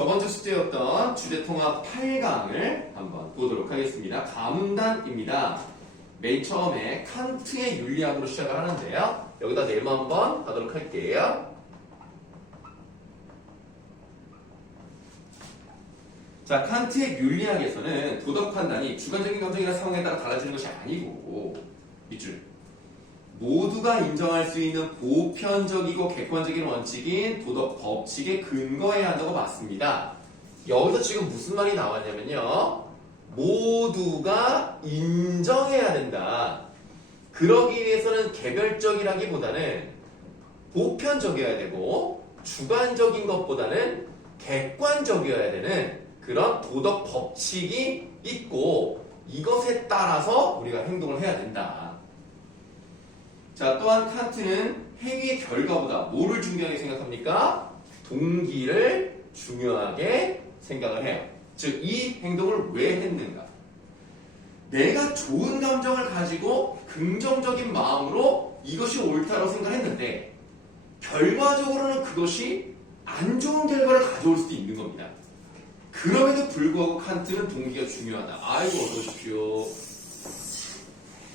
저번 주 숙제였던 주제통합 8강을 한번 보도록 하겠습니다. 가문단입니다. 맨 처음에 칸트의 윤리학으로 시작을 하는데요. 여기다 네모 한번 가도록 할게요. 자, 칸트의 윤리학에서는 도덕 판단이 주관적인 감정이나 상황에 따라 달라지는 것이 아니고 밑줄 모두가 인정할 수 있는 보편적이고 객관적인 원칙인 도덕 법칙에 근거해야 한다고 봤습니다. 여기서 지금 무슨 말이 나왔냐면요. 모두가 인정해야 된다. 그러기 위해서는 개별적이라기보다는 보편적이어야 되고 주관적인 것보다는 객관적이어야 되는 그런 도덕 법칙이 있고 이것에 따라서 우리가 행동을 해야 된다. 자, 또한 칸트는 행위의 결과보다 뭐를 중요하게 생각합니까? 동기를 중요하게 생각을 해요. 즉, 이 행동을 왜 했는가? 내가 좋은 감정을 가지고 긍정적인 마음으로 이것이 옳다고 생각했는데 결과적으로는 그것이 안 좋은 결과를 가져올 수도 있는 겁니다. 그럼에도 불구하고 칸트는 동기가 중요하다. 아이고, 어서 오십시오.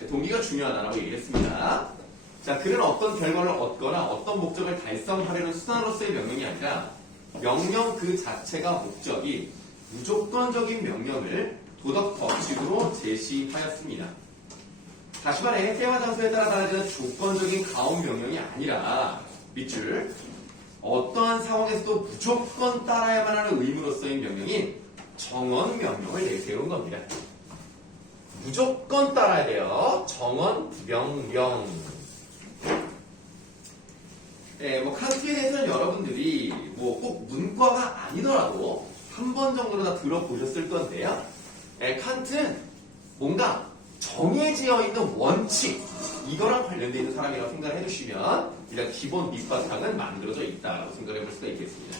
동기가 중요하다라고 얘기를 했습니다. 자, 그는 어떤 결과를 얻거나 어떤 목적을 달성하려는 수단으로서의 명령이 아니라 명령 그 자체가 목적이 무조건적인 명령을 도덕 법칙으로 제시하였습니다. 다시 말해 때와 장소에 따라 달라지는 조건적인 가온 명령이 아니라 밑줄 어떠한 상황에서도 무조건 따라야만 하는 의무로서의 명령인 정언 명령을 내세운 겁니다. 무조건 따라야 돼요. 정언 명령. 네, 칸트에 대해서는 여러분들이 꼭 문과가 아니더라도 한 번 정도는 다 들어보셨을 건데요. 네, 칸트는 뭔가 정해져 있는 원칙, 이거랑 관련되어 있는 사람이라고 생각을 해주시면 일단 기본 밑바탕은 만들어져 있다고 생각해 볼 수가 있겠습니다.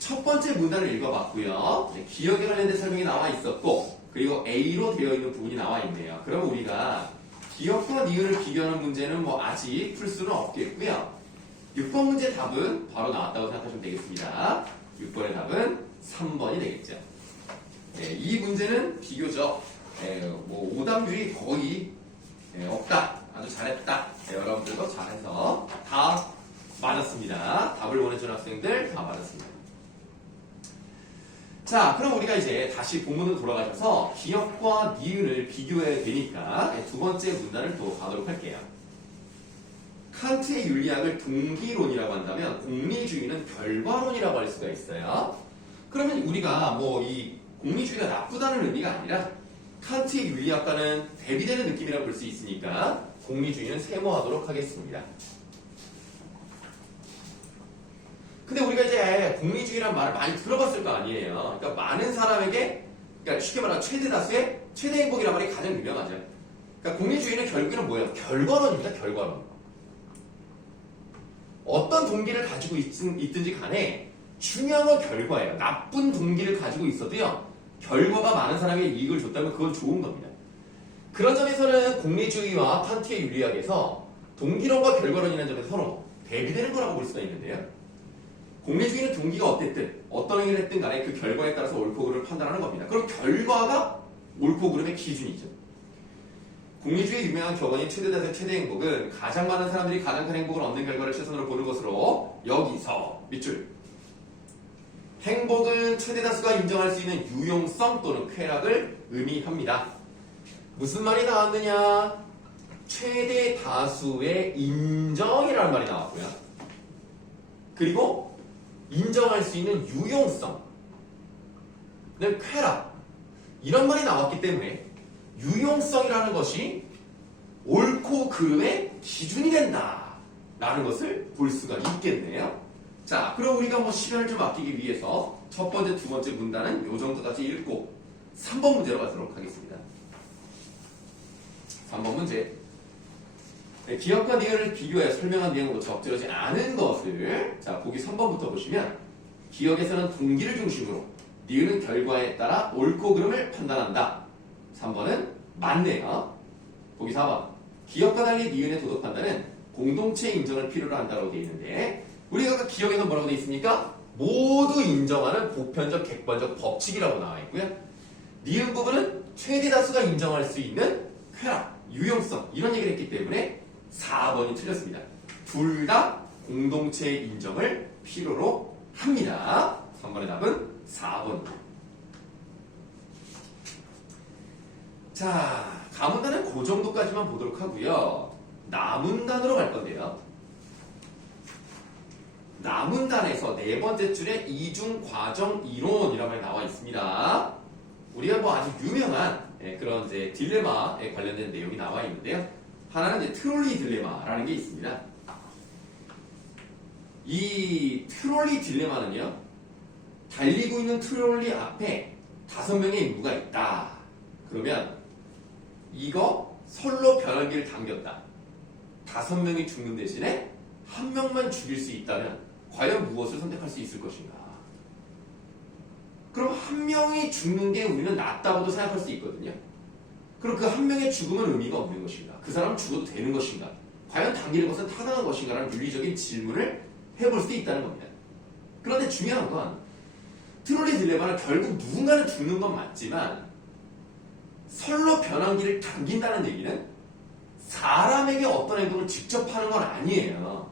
첫 번째 문단을 읽어봤고요. 네, 기억에 관련된 설명이 나와 있었고 그리고 A로 되어 있는 부분이 나와 있네요. 그럼 우리가 기억과 니은을 비교하는 문제는 아직 풀 수는 없겠고요. 6번 문제 답은 바로 나왔다고 생각하시면 되겠습니다. 6번의 답은 3번이 되겠죠. 네, 이 문제는 비교적 오답률이 거의 없다. 아주 잘했다. 네, 여러분들도 잘해서 다 맞았습니다. 답을 원해주는 학생들 다 맞았습니다. 자, 그럼 우리가 이제 다시 본문으로 돌아가셔서 기억과 니은을 비교해야 되니까 두 번째 문단을 또 가도록 할게요. 칸트의 윤리학을 동기론이라고 한다면 공리주의는 결과론이라고 할 수가 있어요. 그러면 우리가 이 공리주의가 나쁘다는 의미가 아니라 칸트의 윤리학과는 대비되는 느낌이라고 볼 수 있으니까 공리주의는 세모하도록 하겠습니다. 근데 우리가 이제 공리주의란 말을 많이 들어봤을 거 아니에요. 그러니까 많은 사람에게, 그러니까 쉽게 말하면 최대 다수의 최대 행복이란 말이 가장 유명하죠. 그러니까 공리주의는 결국에는 뭐예요? 결과론입니다. 결과론. 어떤 동기를 가지고 있든지 간에 중요한 건 결과예요. 나쁜 동기를 가지고 있어도요. 결과가 많은 사람에게 이익을 줬다면 그건 좋은 겁니다. 그런 점에서는 공리주의와 칸트의 윤리학에서 동기론과 결과론이라는 점에서 서로 대비되는 거라고 볼 수가 있는데요. 공리주의는 동기가 어땠든 어떤 행위를 했든 간에 그 결과에 따라서 옳고 그름을 판단하는 겁니다. 그럼 결과가 옳고 그름의 기준이죠. 공리주의의 유명한 격언인 최대다수의 최대 행복은 가장 많은 사람들이 가장 큰 행복을 얻는 결과를 최선으로 보는 것으로 여기서 밑줄 행복은 최대다수가 인정할 수 있는 유용성 또는 쾌락을 의미합니다. 무슨 말이 나왔느냐? 최대다수의 인정이라는 말이 나왔고요. 그리고 인정할 수 있는 유용성, 쾌락 이런 말이 나왔기 때문에 유용성이라는 것이 옳고 그름의 기준이 된다라는 것을 볼 수가 있겠네요. 자, 그럼 우리가 시간을 좀 아끼기 위해서 첫 번째, 두 번째 문단은 이 정도까지 읽고 3번 문제로 가도록 하겠습니다. 3번 문제. 네, 기억과 니은을 비교해 설명한 내용으로 적절하지 않은 것을 보기 3번부터 보시면 기억에서는 동기를 중심으로 니은은 결과에 따라 옳고 그름을 판단한다. 3번은 맞네요. 보기 4번. 기억과 달리 니은의 도덕 판단은 공동체 인정을 필요로 한다고 되어 있는데 우리가 아까 기억에서 뭐라고 되어 있습니까? 모두 인정하는 보편적 객관적 법칙이라고 나와 있고요. 니은 부분은 최대 다수가 인정할 수 있는 쾌락, 유용성 이런 얘기를 했기 때문에 4번이 틀렸습니다. 둘 다 공동체의 인정을 필요로 합니다. 3번의 답은 4번. 자, 가문단은 그 정도까지만 보도록 하고요. 나문단으로 갈 건데요. 나문단에서 네 번째 줄에 이중 과정 이론이라고 말이 나와 있습니다. 우리가 뭐 아주 유명한 그런 이제 딜레마에 관련된 내용이 나와 있는데요. 하나는 이제 트롤리 딜레마라는 게 있습니다. 이 트롤리 딜레마는요, 달리고 있는 트롤리 앞에 5명의 인부가 있다. 그러면 이거 선로 변환기를 당겼다. 5명이 죽는 대신에 1명만 죽일 수 있다면 과연 무엇을 선택할 수 있을 것인가? 그럼 1명이 죽는 게 우리는 낫다고도 생각할 수 있거든요. 그럼 그 1명의 죽음은 의미가 없는 것인가? 그 사람은 죽어도 되는 것인가? 과연 당기는 것은 타당한 것인가? 라는 윤리적인 질문을 해볼 수 있다는 겁니다. 그런데 중요한 건 트롤리 딜레마는 결국 누군가는 죽는 건 맞지만 선로 변환기를 당긴다는 얘기는 사람에게 어떤 행동을 직접 하는 건 아니에요.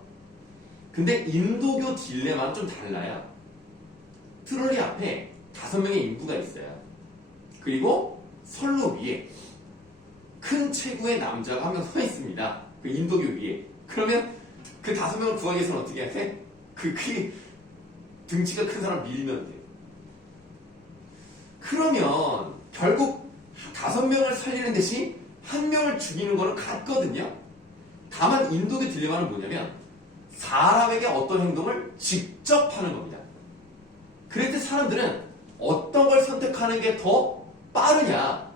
근데 인도교 딜레마는 좀 달라요. 트롤리 앞에 5명의 인부가 있어요. 그리고 선로 위에 큰 체구의 남자가 1명 서 있습니다. 그 인도교 위에. 그러면 그 5명을 구하기 위해서는 어떻게 해야 돼? 그 등치가 큰 사람 밀면 돼요. 그러면 결국 5명을 살리는 대신 1명을 죽이는 거는 같거든요. 다만 인도교 딜레마는 뭐냐면 사람에게 어떤 행동을 직접 하는 겁니다. 그럴 때 사람들은 어떤 걸 선택하는 게 더 빠르냐?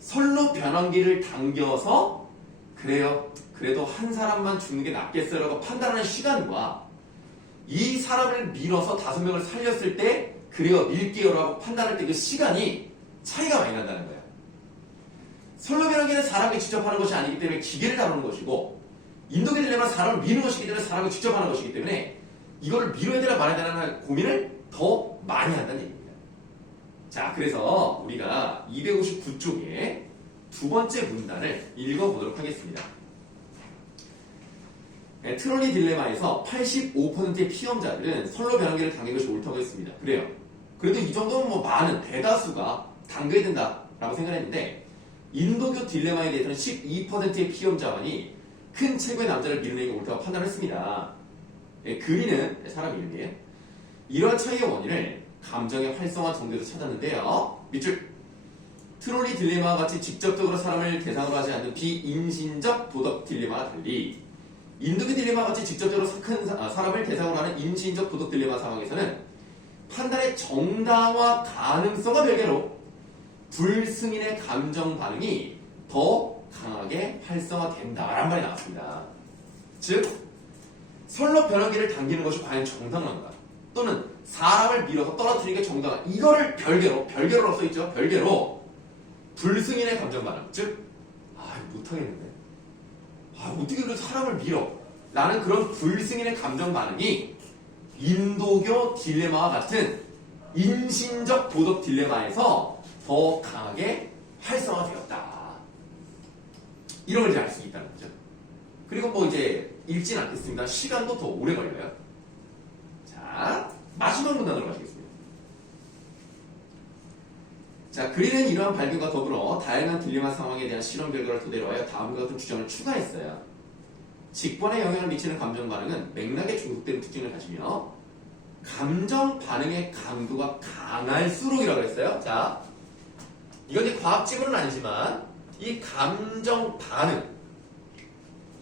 선로 변환기를 당겨서 그래요, 그래도 한 사람만 죽는 게 낫겠어라고 판단하는 시간과 이 사람을 밀어서 5명을 살렸을 때 그래요, 밀게요라고 판단할 때 그 시간이 차이가 많이 난다는 거예요. 선로 변환기는 사람이 직접 하는 것이 아니기 때문에 기계를 다루는 것이고 인도교 딜레마는 사람을 미는 것이기 때문에 사람이 직접 하는 것이기 때문에 이거를 밀어야 되나 말아야 되나 고민을 더 많이 한다는 얘기입니다. 자, 그래서 우리가 259쪽에 두 번째 문단을 읽어보도록 하겠습니다. 트롤리 딜레마에서 85%의 피험자들은 선로 변환기를 당긴 것이 옳다고 했습니다. 그래요. 그래도 이 정도면 뭐 많은 대다수가 당겨야 된다라고 생각했는데 인도교 딜레마에 대해서는 12%의 피험자만이 큰 체구의 남자를 미루는 게 옳다고 판단했습니다. 그리는 사람 이름이에요. 이러한 차이의 원인을 감정의 활성화 정도에서 찾았는데요. 밑줄. 트롤리 딜레마와 같이 직접적으로 사람을 대상으로 하지 않는 비인신적 도덕 딜레마와 달리 인도교 딜레마와 같이 직접적으로 사람을 대상으로 하는 인신적 도덕 딜레마 상황에서는 판단의 정당화 가능성과 별개로 불승인의 감정 반응이 더 강하게 활성화된다라는 말이 나왔습니다. 즉, 선로 변환기를 당기는 것이 과연 정당한가? 또는 사람을 밀어서 떨어뜨리는 게 정당한 이거를 별개로 써있죠. 별개로 불승인의 감정 반응. 즉, 못하겠는데. 어떻게 그렇게 사람을 밀어? 라는 그런 불승인의 감정 반응이 인도교 딜레마와 같은 인신적 도덕 딜레마에서 더 강하게 활성화되었다. 이런 걸 이제 알 수 있다는 거죠. 그리고 뭐 이제 읽진 않겠습니다. 시간도 더 오래 걸려요. 자, 마지막 문단으로 가시겠습니다. 자, 그리는 이러한 발견과 더불어 다양한 딜레마 상황에 대한 실험 결과를 토대로 하여 다음과 같은 주장을 추가했어요. 직관에 영향을 미치는 감정 반응은 맥락에 중독되는 특징을 가지며 감정 반응의 강도가 강할수록이라고 했어요. 자, 이건 이제 과학적으로는 아니지만 이 감정 반응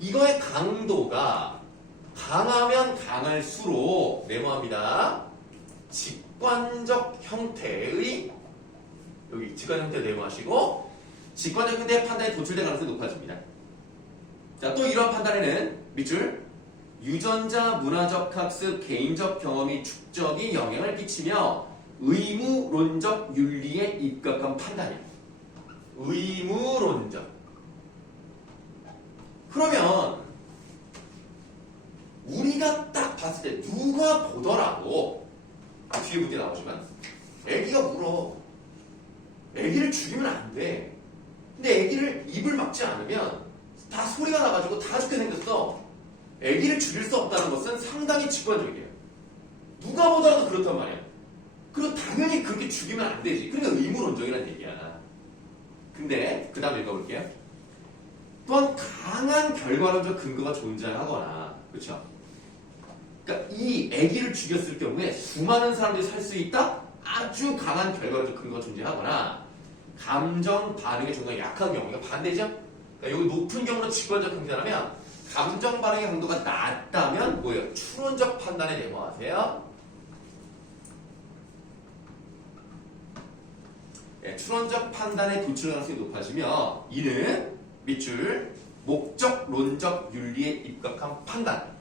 이거의 강도가 강하면 강할수록 네모합니다. 직관적 형태의 여기 직관적 형태 네모하시고 직관적 형태의 판단에 도출될 가능성이 높아집니다. 자, 또 이러한 판단에는 밑줄 유전자, 문화적 학습, 개인적 경험이 축적이 영향을 끼치며 의무론적 윤리에 입각한 판단이에요. 의무론적. 그러면 우리가 딱 봤을 때 누가 보더라도 뒤에 문제 나오지만 애기가 울어. 애기를 죽이면 안 돼. 근데 애기를 입을 막지 않으면 다 소리가 나가지고 다 죽게 생겼어. 애기를 죽일 수 없다는 것은 상당히 직관적이에요. 누가 보더라도 그렇단 말이야. 그리고 당연히 그렇게 죽이면 안 되지. 그러니까 의무론적이라는 얘기야. 근데 그 다음 읽어볼게요. 또한 강한 결과론적 근거가 존재하거나, 그렇죠? 그러니까 이 아기를 죽였을 경우에 수많은 사람들이 살 수 있다? 아주 강한 결과론적 근거가 존재하거나 감정 반응의 정도가 약한 경우, 그러니까 반대죠? 그러니까 여기 높은 경우는 직관적 형태라면 감정 반응의 강도가 낮다면 뭐예요? 추론적 판단에 내모하세요. 네, 추론적 판단에 도출 가능성이 높아지며 이는 밑줄 목적론적 윤리에 입각한 판단.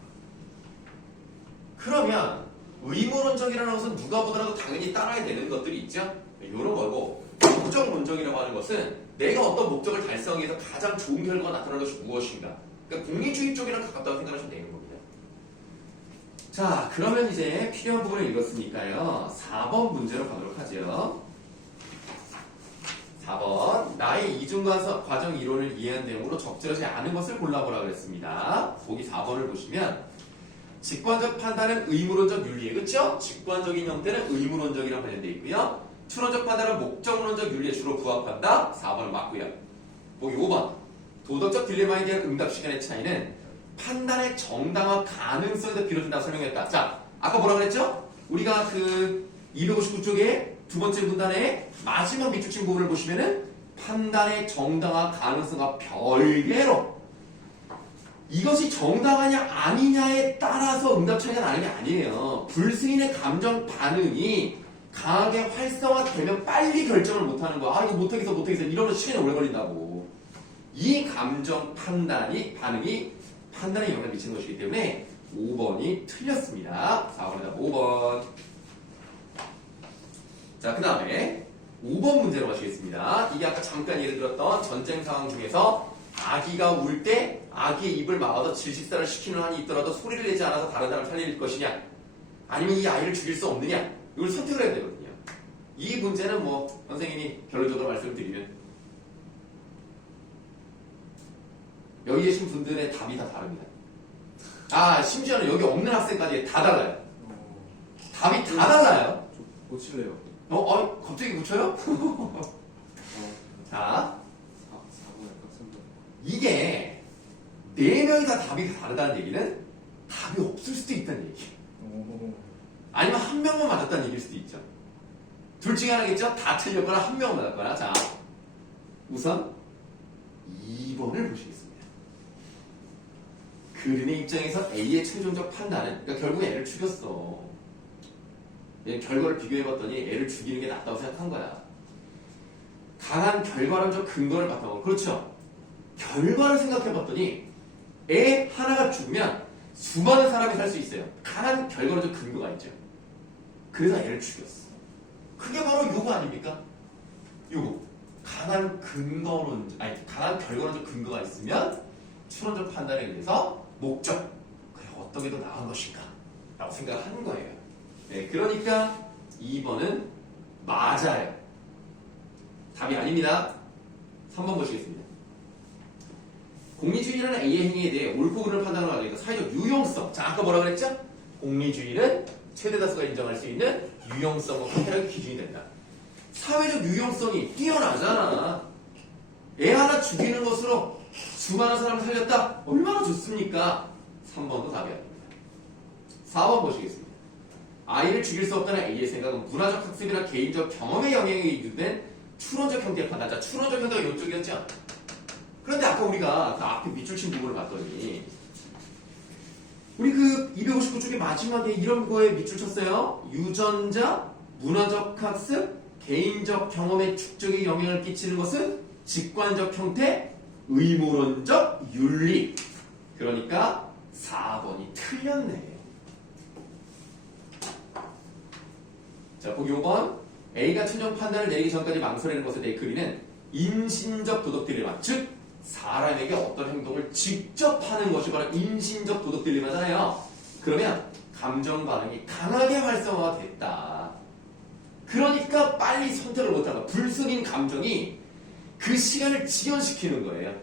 그러면 의무론적이라는 것은 누가 보더라도 당연히 따라야 되는 것들이 있죠. 이런 거고 목적론적이라고 하는 것은 내가 어떤 목적을 달성하기 위해서 가장 좋은 결과가 나타나는 것이 무엇인가. 그러니까 공리주의 쪽이랑 가깝다고 생각하시면 되는 겁니다. 자, 그러면 이제 필요한 부분을 읽었으니까요. 4번 문제로 가도록 하죠. 4번 나의 이중과정 이론을 이해한 내용으로 적절하지 않은 것을 골라보라 그랬습니다. 보기 4번을 보시면 직관적 판단은 의무론적 윤리에, 그렇죠? 직관적인 형태는 의무론적이랑 관련되어 있고요. 추론적 판단은 목적론적 윤리에 주로 부합한다. 4번은 맞고요. 보기 5번 도덕적 딜레마에 대한 응답 시간의 차이는 판단의 정당화 가능성에서 비롯된다고 설명했다. 자, 아까 뭐라 그랬죠? 우리가 그 259쪽에 두 번째 문단의 마지막 밑줄친 부분을 보시면은 판단의 정당화 가능성과 별개로 이것이 정당하냐 아니냐에 따라서 응답 차이가 나는 게 아니에요. 불승인의 감정 반응이 강하게 활성화되면 빨리 결정을 못하는 거야. 아, 이거 못하겠어 이러면 시간이 오래 걸린다고. 이 감정 반응이 판단에 영향을 미치는 것이기 때문에 5번이 틀렸습니다. 4번에다 5번. 자, 그 다음에 5번 문제로 가시겠습니다. 이게 아까 잠깐 예를 들었던 전쟁 상황 중에서 아기가 울 때 아기의 입을 막아서 질식사를 시키는 한이 있더라도 소리를 내지 않아서 다른 사람을 살릴 것이냐, 아니면 이 아이를 죽일 수 없느냐, 이걸 선택을 해야 되거든요. 이 문제는 뭐 선생님이 결론적으로 말씀을 드리면 여기 계신 분들의 답이 다 다릅니다. 아, 심지어는 여기 없는 학생까지 다 달라요. 답이 다 달라요. 고칠래요. 갑자기 묻혀요? 자, 이게 4명이 다 답이 다르다는 얘기는 답이 없을 수도 있다는 얘기예요. 아니면 한 명만 맞았다는 얘기일 수도 있죠. 둘 중에 하나겠죠? 다 틀렸거나 한 명만 맞았거나. 자, 우선 2번을 보시겠습니다. 그린의 입장에서 A의 최종적 판단은, 그러니까 결국에 A를 죽였어. 결과를 비교해봤더니 애를 죽이는 게 낫다고 생각한 거야. 강한 결과론적 근거를 바탕으로. 그렇죠. 결과를 생각해봤더니 애 하나가 죽으면 수많은 사람이 살 수 있어요. 강한 결과론적 근거가 있죠. 그래서 애를 죽였어. 그게 바로 요거 아닙니까? 요거. 강한 결과론적 근거가 있으면 추론적 판단에 의해서 목적, 그래 어떤 게 더 나은 것인가 라고 생각을 하는 거예요. 네, 그러니까 2번은 맞아요. 답이 아닙니다. 3번 보시겠습니다. 공리주의라는 A의 행위에 대해 옳고 그름을 판단하는 과정에서 사회적 유용성. 자, 아까 뭐라 그랬죠? 공리주의는 최대 다수가 인정할 수 있는 유용성과 판단의 기준이 된다. 사회적 유용성이 뛰어나잖아. 애 하나 죽이는 것으로 수많은 사람을 살렸다? 얼마나 좋습니까? 3번도 답이 아닙니다. 4번 보시겠습니다. 아이를 죽일 수 없다는 A의 생각은 문화적 학습이나 개인적 경험의 영향에 이유된 추론적 형태의 판단. 자, 추론적 형태가 이쪽이었죠? 그런데 아까 우리가 그 앞에 밑줄 친 부분을 봤더니 우리 그 259쪽의 마지막에 이런 거에 밑줄 쳤어요. 유전자, 문화적 학습, 개인적 경험의 축적에 영향을 끼치는 것은 직관적 형태, 의무론적 윤리. 그러니까 4번이 틀렸네. 자, 보기 5번. A가 최종 판단을 내리기 전까지 망설이는 것에 대해 그리는 인신적 도덕 딜레마. 즉, 사람에게 어떤 행동을 직접 하는 것이 바로 인신적 도덕 딜레마잖아요. 그러면 감정 반응이 강하게 활성화가 됐다. 그러니까 빨리 선택을 못하고 불순인 감정이 그 시간을 지연시키는 거예요.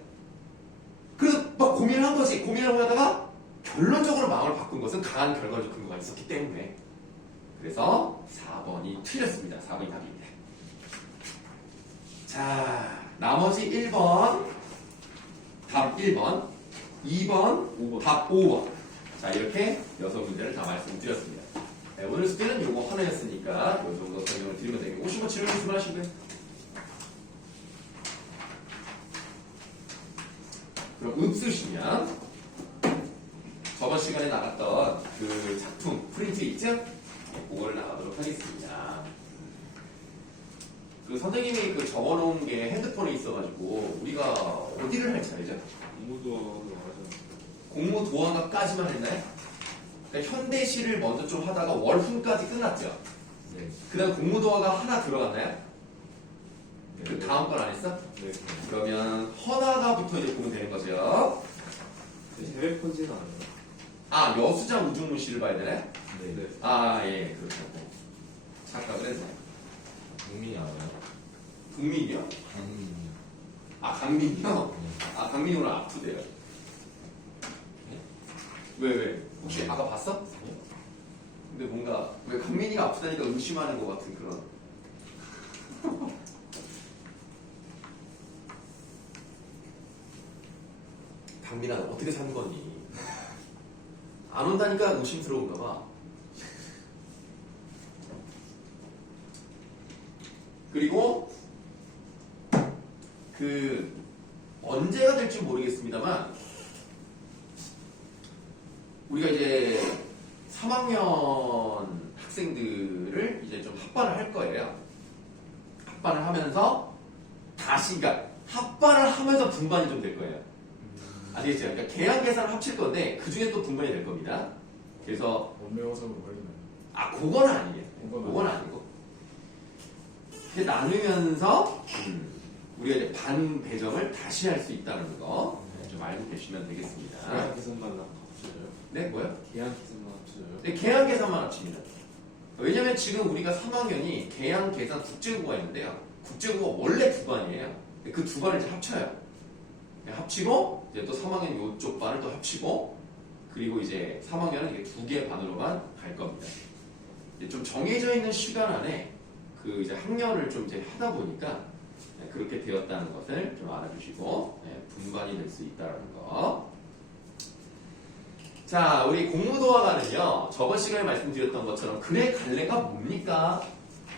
그래서 막 고민을 한 거지. 고민을 하다가 결론적으로 마음을 바꾼 것은 강한 결과적 근거가 있었기 때문에. 그래서 4번이 틀렸습니다. 4번이 답입니다. 자, 나머지 1번 답 1번, 2번 5번. 답 5번. 자, 이렇게 6문제를 다 말씀드렸습니다. 네, 오늘 숙제는 요거 하나였으니까 요 정도 설명을 드리면 되겠고, 혹시 뭐 질문 있으시고요. 그럼 없으시면 저번 시간에 나갔던 그 작품 프린트 있죠? 네, 그거를 나가도록 하겠습니다. 그 선생님이 그 적어놓은 게 핸드폰에 있어가지고 우리가 어디를 할 차례죠? 공무도하고 나가죠. 공무 도화가까지만 했나요? 그러니까 현대시를 먼저 좀 하다가 월훈까지 끝났죠? 네. 그 다음 공무 도화가 하나 들어갔나요? 네. 그 다음 건 안 했어? 네. 그러면 허나가부터 이제 보면 되는 거죠. 대회 포지는 아니에요. 아, 여수장 우중문 씨를 봐야 되나요? 네. 아, 예, 그렇죠. 착각을 했네. 국민이 알아요? 국민이요? 국민이요. 아, 강민이요? 네. 아, 강민이 오늘 아프대요. 왜? 혹시 네. 아까 봤어? 근데 뭔가 왜 강민이가 아프다니까 의심하는 것 같은 그런. 강민아, 어떻게 산 거니? 안 온다니까 의심스러운가 봐. 그리고 그 언제가 될지 모르겠습니다만 우리가 이제 3학년 학생들을 이제 좀 합반을 할 거예요. 합반을 하면서 다시, 그러니까 합반을 하면서 분반이 좀 될 거예요. 아시겠죠? 그러니까 계양 계산을 합칠 건데 그 중에 또 분반이 될 겁니다. 그래서 원매호석으로 걸리나요? 아, 그건 아니에요. 그건 그건 아니고. 이렇게 나누면서 우리가 이제 반 배정을 다시 할 수 있다는 거 좀 알고 계시면 되겠습니다. 계산 계산만 합쳐져요. 네, 뭐요? 계산 계산만 합쳐져요. 네, 계양 계산만 합칩니다. 왜냐면 지금 우리가 3학년이 계양 계산 국제국어가 있는데요. 국제국어 원래 두 반이에요. 그 두 반을 이제 합쳐요. 네, 합치고 이제 또 3학년 이쪽 반을 또 합치고 그리고 이제 3학년은 이게 두 개 반으로만 갈 겁니다. 이제 좀 정해져 있는 시간 안에 그 이제 학년을 좀 이제 하다 보니까 네, 그렇게 되었다는 것을 좀 알아주시고 네, 분반이 될 수 있다는 거. 자, 우리 공무도화가는요, 저번 시간에 말씀드렸던 것처럼 글의 갈래가 뭡니까?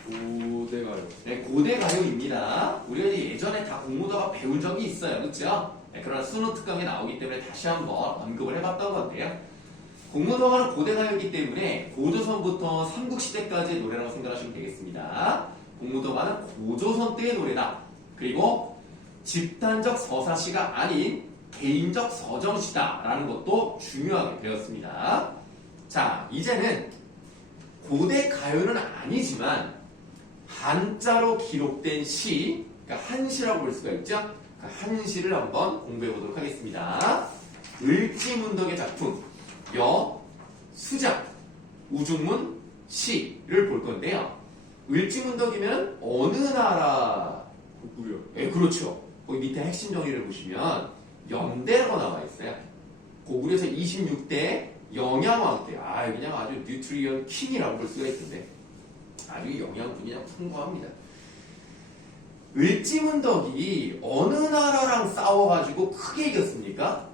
고대가요. 네, 고대 가요입니다. 우리가 이제 예전에 다 공무도화 배운 적이 있어요. 그렇죠? 네, 그러나 수능 특강에 나오기 때문에 다시 한번 언급을 해봤던 건데요. 공무도화는 고대 가요이기 때문에 고조선부터 삼국시대까지의 노래라고 생각하시면 되겠습니다. 공무도화는 고조선 때의 노래다. 그리고 집단적 서사시가 아닌 개인적 서정시다라는 것도 중요하게 되었습니다. 자, 이제는 고대 가요는 아니지만 한자로 기록된 시, 그러니까 한시라고 볼 수가 있죠? 그 한시를 한번 공부해 보도록 하겠습니다. 을지문덕의 작품 여, 수장, 우중문, 시를 볼 건데요. 을지문덕이면 어느 나라? 고구려. 예, 그렇죠. 거기 밑에 핵심 정의를 보시면 연대라고 나와 있어요. 고구려에서 26대 영양왕 때, 아, 그냥 아주 뉴트리언 킹이라고 볼 수가 있던데 아주 영양분이 그냥 풍부합니다. 을지문덕이 어느 나라랑 싸워가지고 크게 이겼습니까?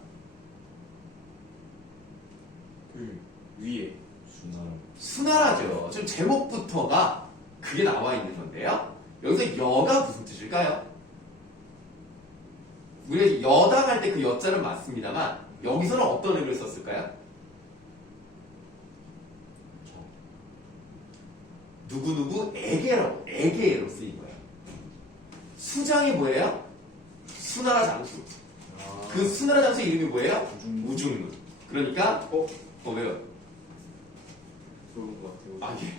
그 위에. 수나라. 수나라죠. 지금 제목부터가 그게 나와 있는 건데요. 여기서 여가 무슨 뜻일까요? 우리가 여당 할 때 그 여자는 맞습니다만 여기서는 어떤 의미를 썼을까요? 누구누구에게로 쓰인 거예요. 수장이 뭐예요? 수나라 장수. 아, 그 수나라 장수 이름이 뭐예요? 우중문. 우중문. 그러니까 왜요? 그런 것 같아요. 아, 예.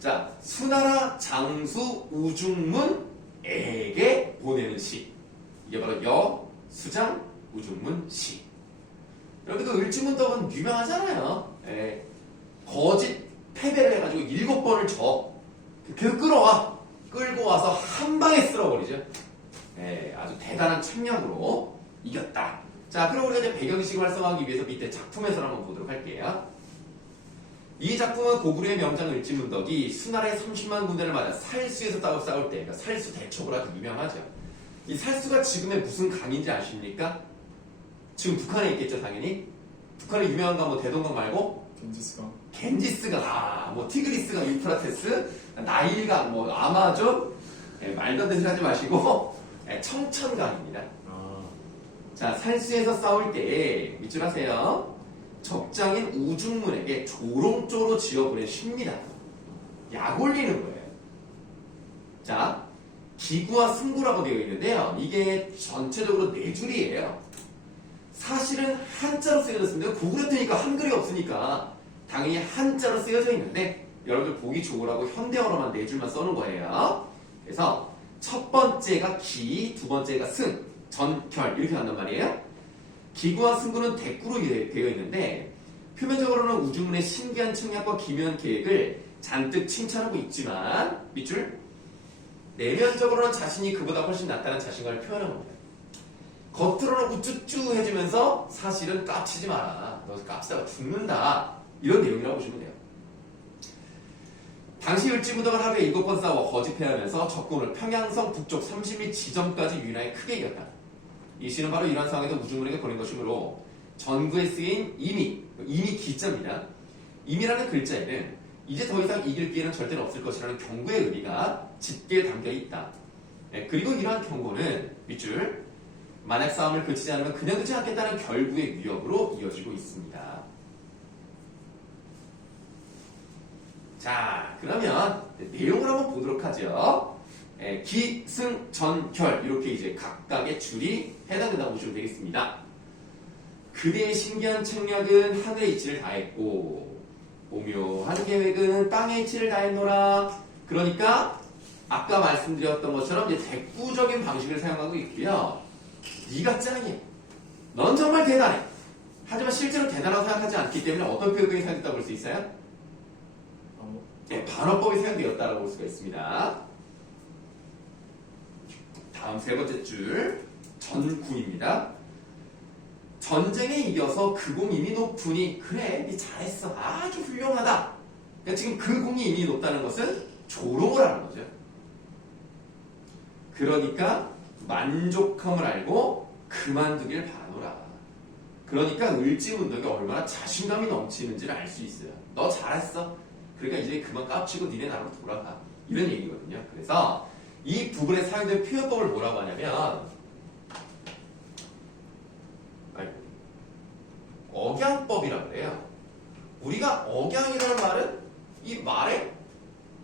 자, 수나라 장수 우중문에게 보내는 시. 이게 바로 여, 수장, 우중문, 시. 여러분들 을지문덕은 유명하잖아요. 예. 거짓 패배를 해가지고 7번을 져. 계속 끌어와. 끌고 와서 한 방에 쓸어버리죠. 네, 아주 대단한 책략으로 이겼다. 자, 그럼 우리가 이제 배경식을 활성화하기 위해서 밑에 작품에서 한번 보도록 할게요. 이 작품은 고구려의 명장 을지문덕이 수나라의 30만 군대를 맞아 살수에서 싸울 때, 그러니까 살수 대첩을 아주 유명하죠. 이 살수가 지금의 무슨 강인지 아십니까? 지금 북한에 있겠죠, 당연히. 북한의 유명한 강 뭐 대동강 말고 겐지스강. 겐지스강, 뭐 티그리스강, 유프라테스, 나일강, 뭐 아마존, 말도 안 되는 소리 하지 마시고 청천강입니다. 아, 자, 살수에서 싸울 때 밑줄 하세요. 적장인 우중문에게 조롱조로 지어보낸 시입니다. 약 올리는 거예요. 자, 기구와 승구라고 되어 있는데요. 이게 전체적으로 4줄이에요. 사실은 한자로 쓰여졌습니다. 고구려 때니까 한글이 없으니까 당연히 한자로 쓰여져 있는데 여러분들 보기 좋으라고 현대어로만 4줄만 써놓은 거예요. 그래서 첫 번째가 기, 두 번째가 승, 전, 결 이렇게 간단 말이에요. 기구와 승구는 대꾸로 되어 있는데 표면적으로는 우주문의 신기한 청약과 기묘한 계획을 잔뜩 칭찬하고 있지만 밑줄 내면적으로는 자신이 그보다 훨씬 낫다는 자신감을 표현한 겁니다. 겉으로는 우쭈쭈 해주면서 사실은 깝치지 마라. 너 깝치다가 죽는다. 이런 내용이라고 보시면 돼요. 당시 을지문덕은 하루에 7번 싸워 거짓패하면서 적군을 평양성 북쪽 30리 지점까지 유난히 크게 이겼다. 이 시는 바로 이러한 상황에서 우주문에게 보낸 것이므로 전구에 쓰인 임이 기자입니다. 임이라는 글자에는 이제 더 이상 이길 기회는 절대로 없을 것이라는 경고의 의미가 짙게 담겨 있다. 그리고 이러한 경고는 밑줄 만약 싸움을 그치지 않으면 그냥 두지 않겠다는 결구의 위협으로 이어지고 있습니다. 자, 그러면 내용을 한번 보도록 하죠. 기, 승, 전, 결 이렇게 이제 각각의 줄이 해당된다고 보시면 되겠습니다. 그대의 신기한 책략은 하늘의 이치를 다했고 오묘한 계획은 땅의 이치를 다했노라. 그러니까 아까 말씀드렸던 것처럼 이제 대꾸적인 방식을 사용하고 있고요. 네가 짱이야. 넌 정말 대단해. 하지만 실제로 대단하다고 생각하지 않기 때문에 어떤 표현이 사용됐다고 볼 수 있어요? 반어법이 사용되었다고 볼 수가 있습니다. 다음 세 번째 줄 전군입니다. 전쟁에 이겨서 그 공 이미 높으니 그래 네 잘했어 아주 훌륭하다. 그러니까 지금 그 공이 이미 높다는 것은 조롱을 하는 거죠. 그러니까 만족함을 알고 그만두길 바라노라. 그러니까 을지문덕이 얼마나 자신감이 넘치는지를 알 수 있어요. 너 잘했어. 그러니까 이제 그만 깝치고 니네 나라로 돌아가. 이런 얘기거든요. 그래서 이 부분에 사용된 표현법을 뭐라고 하냐면 억양법이라고 그래요. 우리가 억양이라는 말은 이 말의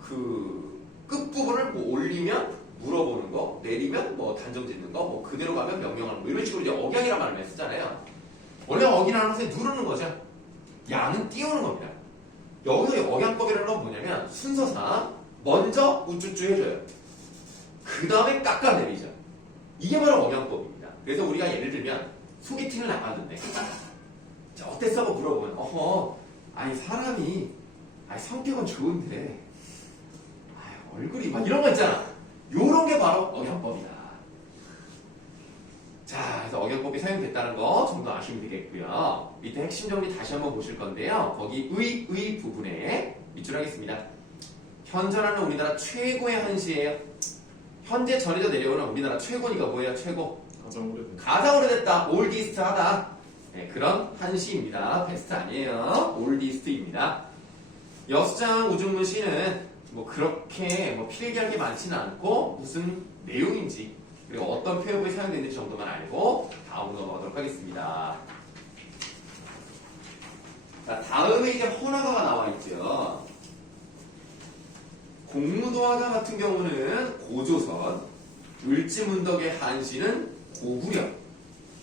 그 끝부분을 뭐 올리면 물어보는 거, 내리면 뭐 단정 짓는 거, 뭐 그대로 가면 명령하는 거 이런 식으로 이제 억양이라는 말을 많이 쓰잖아요. 원래 억이라는 것은 누르는 거죠. 양은 띄우는 겁니다. 여기서 이 억양법이라는 건 뭐냐면 순서상 먼저 우쭈쭈 해줘요. 그 다음에 깎아내리죠. 이게 바로 억양법입니다. 그래서 우리가 예를 들면 소개팅을 나갔는데 자, 어땠어? 하고 물어보면 아니 사람이 성격은 좋은데 얼굴이 막 이런 거 있잖아. 요런 게 바로 억양법이다. 자, 그래서 억양법이 사용됐다는 거 정도 아시면 되겠고요. 밑에 핵심 정리 다시 한번 보실 건데요. 거기 의 부분에 밑줄 하겠습니다. 현존하는 우리나라 최고의 한시예요. 현재 전해져 내려오는 우리나라 최고니까 뭐예요? 최고. 가장 오래됐다. 올디스트하다. 네, 그런 한시입니다. 베스트 아니에요. 올디스트입니다. 여수장 우중문 시는 뭐 그렇게 뭐 필기할 게 많지는 않고 무슨 내용인지 그리고 어떤 표현이 사용되는지 정도만 알고 다음으로 넘어가도록 하겠습니다. 자, 다음에 이제 헌화가가 나와 있죠. 공무도화가 같은 경우는 고조선, 을지문덕의 한시는 고구려.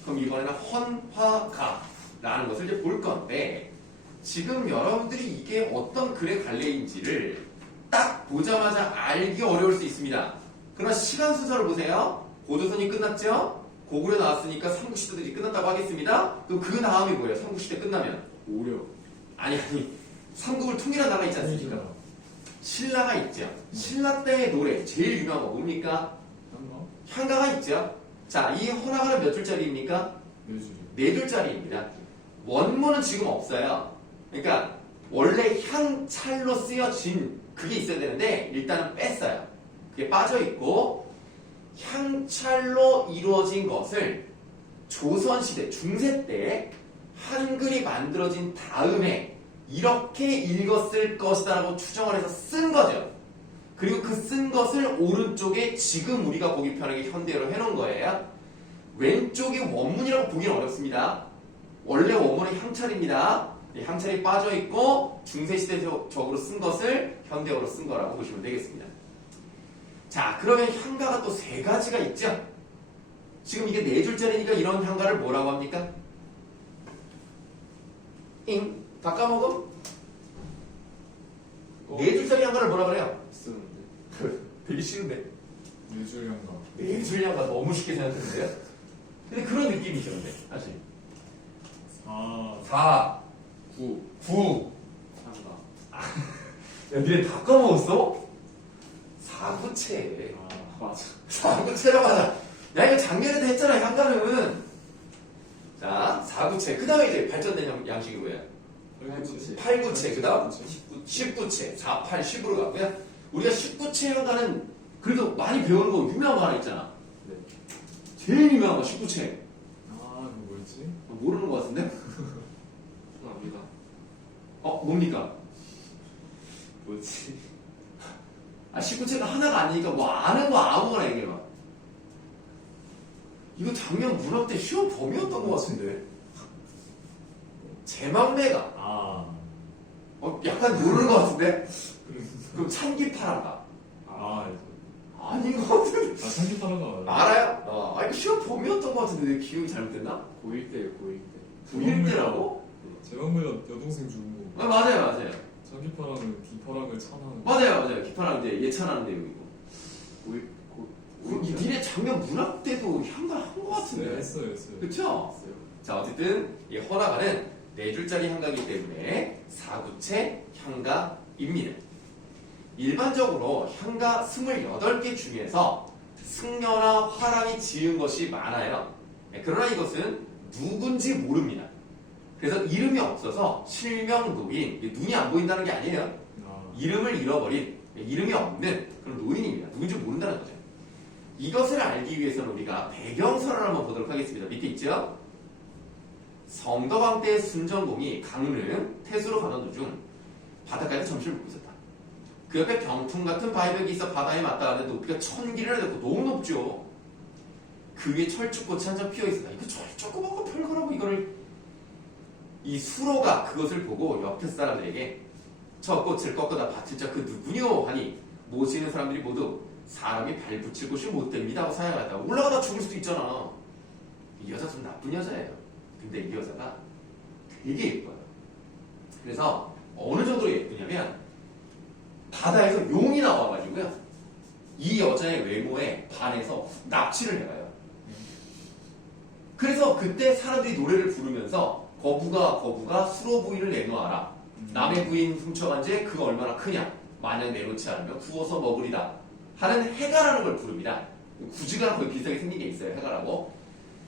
그럼 이번에는 헌화가라는 것을 이제 볼 건데 지금 여러분들이 이게 어떤 글의 관례인지를 딱 보자마자 알기 어려울 수 있습니다. 그러나 시간 순서를 보세요. 고조선이 끝났죠? 고구려 나왔으니까 삼국시대들이 끝났다고 하겠습니다. 그럼 그 다음이 뭐예요? 삼국시대 끝나면? 오려. 아니 삼국을 통일한 나라가 있지 않습니까? 신라가 있죠. 신라 때의 노래 제일 유명한 거 뭡니까? 한가? 향가가 있죠. 자, 이 허나가는 몇 줄짜리입니까? 네 줄이. 네 줄짜리입니다. 원문은 지금 없어요. 그러니까 원래 향찰로 쓰여진 그게 있어야 되는데 일단은 뺐어요. 그게 빠져 있고 향찰로 이루어진 것을 조선시대 중세 때 한글이 만들어진 다음에 이렇게 읽었을 것이다라고 추정을 해서 쓴 거죠. 그리고 그 쓴 것을 오른쪽에 지금 우리가 보기 편하게 현대어로 해놓은 거예요. 왼쪽이 원문이라고 보기는 어렵습니다. 원래 원문은 향찰입니다. 향찰이 빠져있고 중세시대적으로 쓴 것을 현대어로 쓴 거라고 보시면 되겠습니다. 자, 그러면 향가가 또 세 가지가 있죠. 지금 이게 네 줄짜리니까 이런 향가를 뭐라고 합니까? 잉? 다 까먹음? 네 줄짜리 향가를 뭐라 그래요? 쓰는데. 되게 쉬운데. 네줄 향가. 네 줄 향가 너무 쉽게 생각했는데요? 근데 그런 느낌이죠, 근데 사실. 4, 9. 9. 한가. 야, 니네 다 까먹었어? 사구체. 맞아. 사구체라고 하자. 야, 이거 작년에도 했잖아, 향가는. 자, 사구체. 그 다음에 이제 발전된 양식이 뭐예요? 8구체. 그 다음 19채. 4, 8, 10으로 가고요. 우리가 19채 향가는 그래도 많이 배우는 거 유명한 거 하나 있잖아. 네. 제일 유명한 거 19채. 그거 뭐였지? 모르는 거 같은데? 합니다. 뭡니까? 뭐지? 19채가 하나가 아니니까 뭐 아는 거 아무거나 얘기해봐. 이거 작년 문학 때 시험 범위였던 것 같은데. 제 막내가 약간 모르는 것 같은데? 그럼 참기파란가? 아닌 것 같은데. 참기파라가 알아요? 이거 시험 범위였던 것 같은데 내 기억이 잘못됐나? 고1 때예요, 고1 때. 9일 때라고? 제 막내가 여동생 주고 맞아요. 참기파랑은 비파랑을 찬하는. 맞아요. 기파랑 이제 예찬하는 내용이고. 고1 니네 작년 문학 때도 향가 한 것 같은데. 네, 했어요. 그쵸? 자, 어쨌든 이 허나가는 네 줄짜리 향가이기 때문에 사구체 향가입니다. 일반적으로 향가 28개 중에서 승려나 화랑이 지은 것이 많아요. 그러나 이것은 누군지 모릅니다. 그래서 이름이 없어서 실명 노인, 눈이 안 보인다는 게 아니에요. 이름을 잃어버린, 이름이 없는 그런 노인입니다. 누군지 모른다는 거죠. 이것을 알기 위해서는 우리가 배경설을 한번 보도록 하겠습니다. 밑에 있죠? 성덕왕 때 순전공이 강릉 태수로 가던 도중 바닷가에서 점심을 먹고 있었다. 그 옆에 병풍 같은 바위벽이 있어 바다에 맞닿았는데 높이가 1000길이나 됐고 너무 높죠. 그 위에 철쭉꽃이 한점 피어 있었다. 이거 철쭉꽃하고 별거라고 이거를. 이 수로가 그것을 보고 옆에 사람들에게 저 꽃을 꺾어다 바칠 자 그 누구뇨 하니 모시는 사람들이 모두 사람이 발 붙일 곳이 못 됩니다 하고 사양하다. 올라가다 죽을 수도 있잖아. 이 여자 좀 나쁜 여자예요. 근데 이 여자가 되게 예뻐요. 그래서 어느 정도로 예쁘냐면 바다에서 용이 나와가지고요. 이 여자의 외모에 반해서 납치를 해가요. 그래서 그때 사람들이 노래를 부르면서 거부가 수로 부인을 내놓아라. 남의 부인 훔쳐간 죄 그가 얼마나 크냐. 만약 내놓지 않으면 구워서 먹으리다. 하는 해가라는 걸 부릅니다. 구지가 거의 비슷하게 생긴 게 있어요. 해가라고.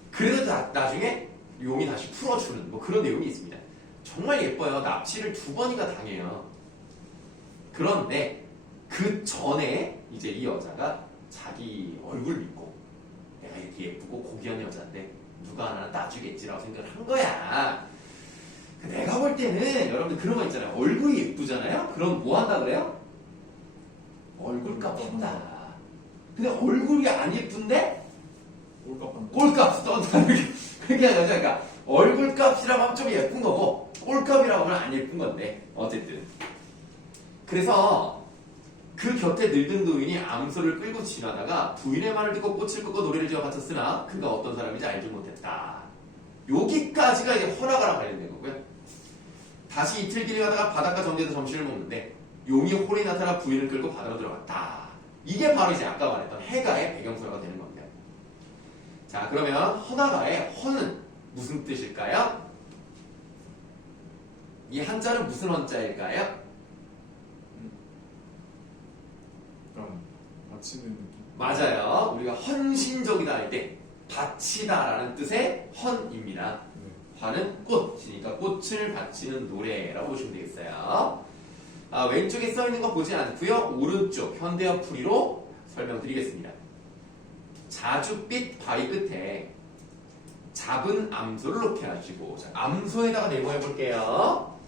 그래도 나중에 용이 다시 풀어주는 뭐 그런 내용이 있습니다. 정말 예뻐요. 납치를 2번이나 당해요. 그런데 그 전에 이제 이 여자가 자기 얼굴 믿고 내가 이렇게 예쁘고 고귀한 여자인데 누가 하나 따주겠지라고 생각을 한 거야. 내가 볼 때는 여러분들 그런 거 있잖아요. 얼굴이 예쁘잖아요. 그럼 뭐 한다 그래요? 얼굴값 한다. 근데 얼굴이 안 예쁜데 꼴값 떤다. 그게 아니라 그러니까 얼굴값이라고 하면 좀 예쁜 거고 꼴값이라고 하면 안 예쁜 건데 어쨌든 그래서 그 곁에 늙은 노인이 암소를 끌고 지나다가 부인의 말을 듣고 꽃을 꺾고 노래를 지어 바쳤으나 그가 어떤 사람인지 알지 못했다. 여기까지가 이제 허나가랑 관련된 거고요. 다시 이틀 길이 가다가 바닷가 정지에서 점심을 먹는데 용이 홀이 나타나 부인을 끌고 바다로 들어갔다. 이게 바로 이제 아까 말했던 해가의 배경소라가 되는 겁니다. 자, 그러면 허나가의 허는 무슨 뜻일까요? 이 한자는 무슨 헌자일까요? 약간 맞히는 느낌. 맞아요. 우리가 헌신적이다 할 때 바치다라는 뜻의 헌입니다. 네. 화는 꽃이니까 꽃을 바치는 노래라고 보시면 되겠어요. 왼쪽에 써 있는 거 보지 않고요. 오른쪽 현대어 풀이로 설명드리겠습니다. 자줏빛 바위 끝에 잡은 암소를 놓게 하시고, 자, 암소에다가 네모해 볼게요.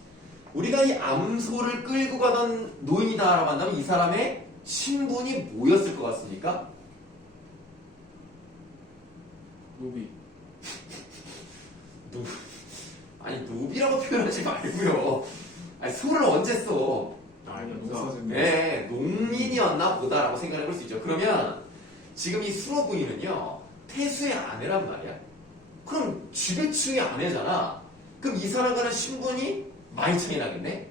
우리가 이 암소를 끌고 가던 노인이다라고 한다면 이 사람의 신분이 뭐였을 것 같습니까? 노비. 아니 노비라고 표현하지 말고요. 아니 소를 언제 써? 농사짓는. 네, 농민이었나 보다라고 생각해 볼 수 있죠. 그러면 지금 이 수로 부인은요 태수의 아내란 말이야. 그럼 지배층의 아내잖아. 그럼 이 사람과는 신분이 많이 차이 나겠네.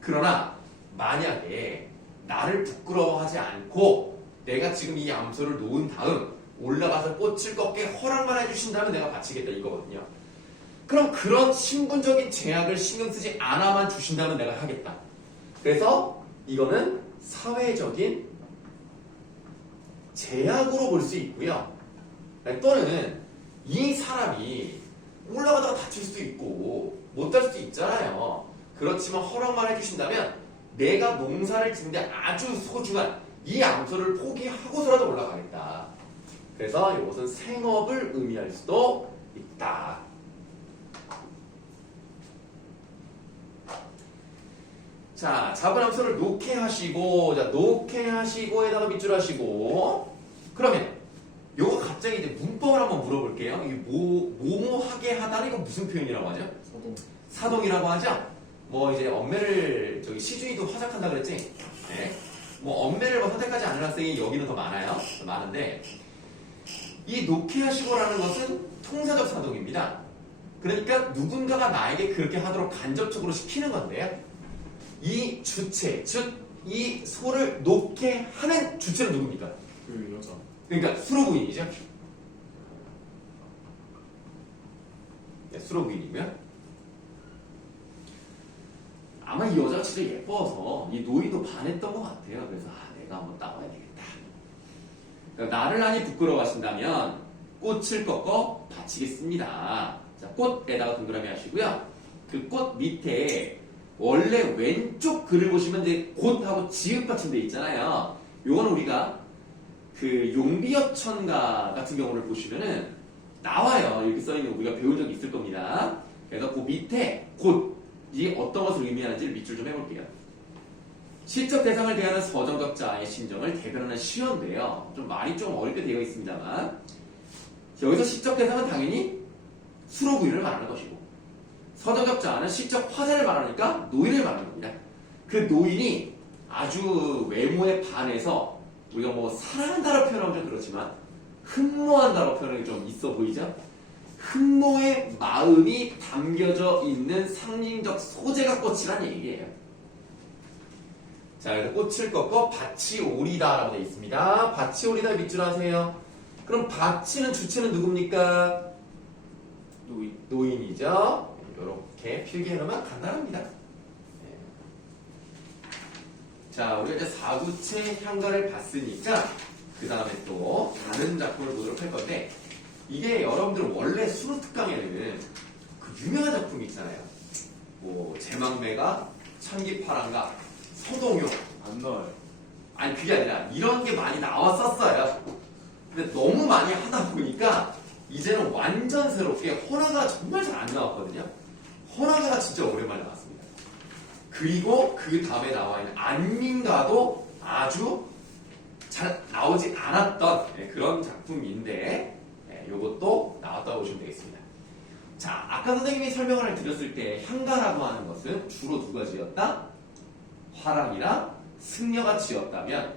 그러나 만약에 나를 부끄러워하지 않고 내가 지금 이 암소를 놓은 다음 올라가서 꽃을 꺾게 허락만 해주신다면 내가 바치겠다 이거거든요. 그럼 그런 신분적인 제약을 신경 쓰지 않아만 주신다면 내가 하겠다. 그래서 이거는 사회적인 제약으로 볼 수 있고요. 또는 이 사람이 올라가다가 다칠 수도 있고 못 할 수도 있잖아요. 그렇지만 허락만 해주신다면 내가 농사를 짓는데 아주 소중한 이 암소를 포기하고서라도 올라가겠다. 그래서 이것은 생업을 의미할 수도 있다. 자, 잡은 암소를 놓게 하시고, 자, 놓게 하시고에다가 밑줄 하시고, 그러면 요거 갑자기 이제 문법을 한번 물어볼게요. 이게 뭐하게 하다는 이거 무슨 표현이라고 하죠? 사동. 사동이라고 하죠? 뭐 이제 엄매를 저기 시주이도 화작한다 그랬지? 네. 뭐 엄매를 뭐 선택하지 않는 학생이 여기는 더 많아요. 더 많은데 이 놓게 하시고라는 것은 통사적 사동입니다. 그러니까 누군가가 나에게 그렇게 하도록 간접적으로 시키는 건데요. 이 주체, 즉 이 소를 놓게 하는 주체는 누굽니까? 그 여자. 그러니까 수로부인이죠. 네, 수로부인이고요. 아마 이 여자가 진짜 예뻐서 이 노인도 반했던 것 같아요. 그래서 내가 한번 따와야 되겠다. 그러니까 나를 아니 부끄러워하신다면 꽃을 꺾어 바치겠습니다. 자, 꽃에다가 동그라미 하시고요. 그 꽃 밑에 원래 왼쪽 글을 보시면 이제 곧하고 지읒 받침돼 있잖아요. 요거는 우리가 그 용비어천가 같은 경우를 보시면은 나와요. 이렇게 써있는 거 우리가 배운 적이 있을 겁니다. 그래서 그 밑에 곧이 어떤 것을 의미하는지를 밑줄 좀 해볼게요. 시적 대상을 대하는 서정적자의 심정을 대변하는 시어인데요. 좀 말이 좀 어렵게 되어 있습니다만 여기서 시적 대상은 당연히 수로부인을 말하는 것이고 서정적자는 시적 화자를 말하니까 노인을 말하는 겁니다. 그 노인이 아주 외모에 반해서 우리가 뭐 사랑한다라고 표현하면 좀 그렇지만 흠모한다라고 표현하기 좀 있어 보이죠? 흠모의 마음이 담겨져 있는 상징적 소재가 꽃이란 얘기예요. 자, 그래서 꽃을 꺾어 밭이 오리다라고 되어 있습니다. 밭이 오리다 밑줄 하세요. 그럼 밭이는 주체는 누굽니까? 노인이죠. 이렇게 필기해 놓으면 간단합니다. 자, 우리가 이제 사구체 향가를 봤으니까 그 다음에 또 다른 작품을 보도록 할 건데 이게 여러분들 원래 수능 특강에는 그 유명한 작품이 있잖아요. 뭐 제망매가 천기파랑가 서동요 안 나와요. 아니 그게 아니라 이런 게 많이 나왔었어요. 근데 너무 많이 하다 보니까 이제는 완전 새롭게 헌화가 정말 잘 안 나왔거든요. 헌화가 진짜 오랜만에 나왔습니다. 그리고 그 다음에 나와 있는 안민가도 아주 잘 나오지 않았던 그런 작품인데 이것도 나왔다고 보시면 되겠습니다. 자, 아까 선생님이 설명을 드렸을 때 향가라고 하는 것은 주로 두 가지였다. 화랑이랑 승려가 지었다면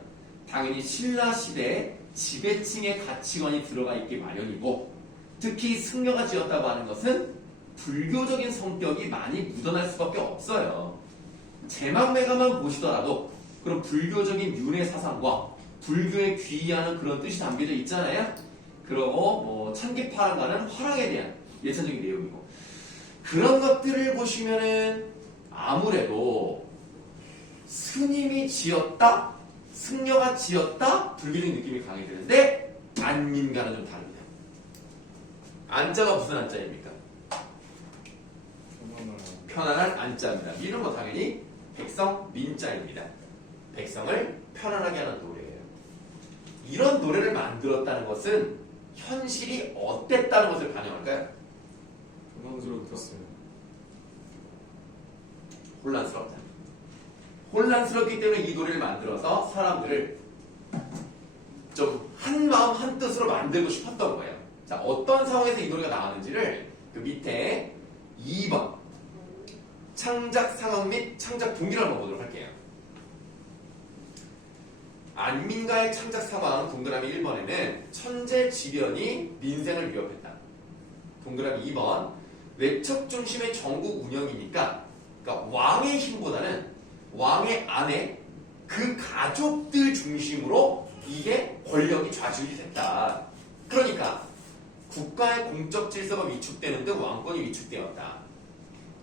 당연히 신라 시대에 지배층의 가치관이 들어가 있기 마련이고 특히 승려가 지었다고 하는 것은 불교적인 성격이 많이 묻어날 수밖에 없어요. 제망매가만 보시더라도 그런 불교적인 윤회 사상과 불교에 귀의하는 그런 뜻이 담겨져 있잖아요. 그러고 뭐 천기파랑가는 화랑에 대한 예찬적인 내용이고 그런 것들을 보시면은 아무래도 스님이 지었다, 승려가 지었다, 불교적인 느낌이 강해 드는데 안민가는 좀 다릅니다. 안자가 무슨 안자입니까? 편안한 편안한 안자입니다. 민은 뭐 당연히 백성 민자입니다. 백성을 편안하게 하는 노래예요. 이런 노래를 만들었다는 것은 현실이 어땠다는 것을 반영할까요? 혼란스러웠어요. 혼란스럽다. 혼란스럽기 때문에 이 노래를 만들어서 사람들을 좀 한마음 한뜻으로 만들고 싶었던 거예요. 자, 어떤 상황에서 이 노래가 나왔는지를 그 밑에 2번 창작 상황 및 창작 동기를 한번 보도록 할게요. 안민가의 창작 상황 동그라미 1번에는 천재지변이 민생을 위협했다. 동그라미 2번 외척 중심의 전국 운영이니까 그러니까 왕의 힘보다는 왕의 아내 그 가족들 중심으로 이게 권력이 좌지우지 됐다. 그러니까 국가의 공적 질서가 위축되는 등 왕권이 위축되었다.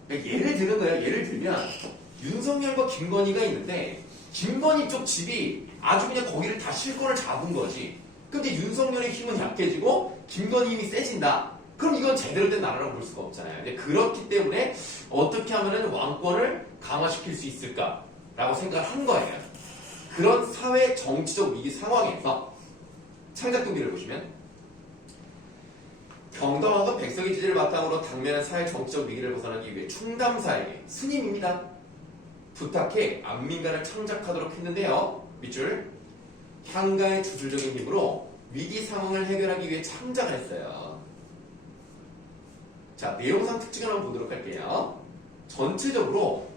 그러니까 예를 드는 거예요. 예를 들면 윤석열과 김건희가 있는데 김건희 쪽 집이 아주 그냥 거기를 다 실권을 잡은 거지. 근데 윤석열의 힘은 약해지고 김건희 힘이 세진다. 그럼 이건 제대로 된 나라라고 볼 수가 없잖아요. 근데 그렇기 때문에 어떻게 하면 왕권을 강화시킬 수 있을까라고 생각을 한 거예요. 그런 사회 정치적 위기 상황에서 창작 동기를 보시면 경덕왕은 백성의 지지를 바탕으로 당면한 사회 정치적 위기를 벗어나기 위해 충담사에게 스님입니다. 부탁해 안민가를 창작하도록 했는데요. 밑줄 향가의 주술적인 힘으로 위기 상황을 해결하기 위해 창작을 했어요. 자, 내용상 특징을 한번 보도록 할게요. 전체적으로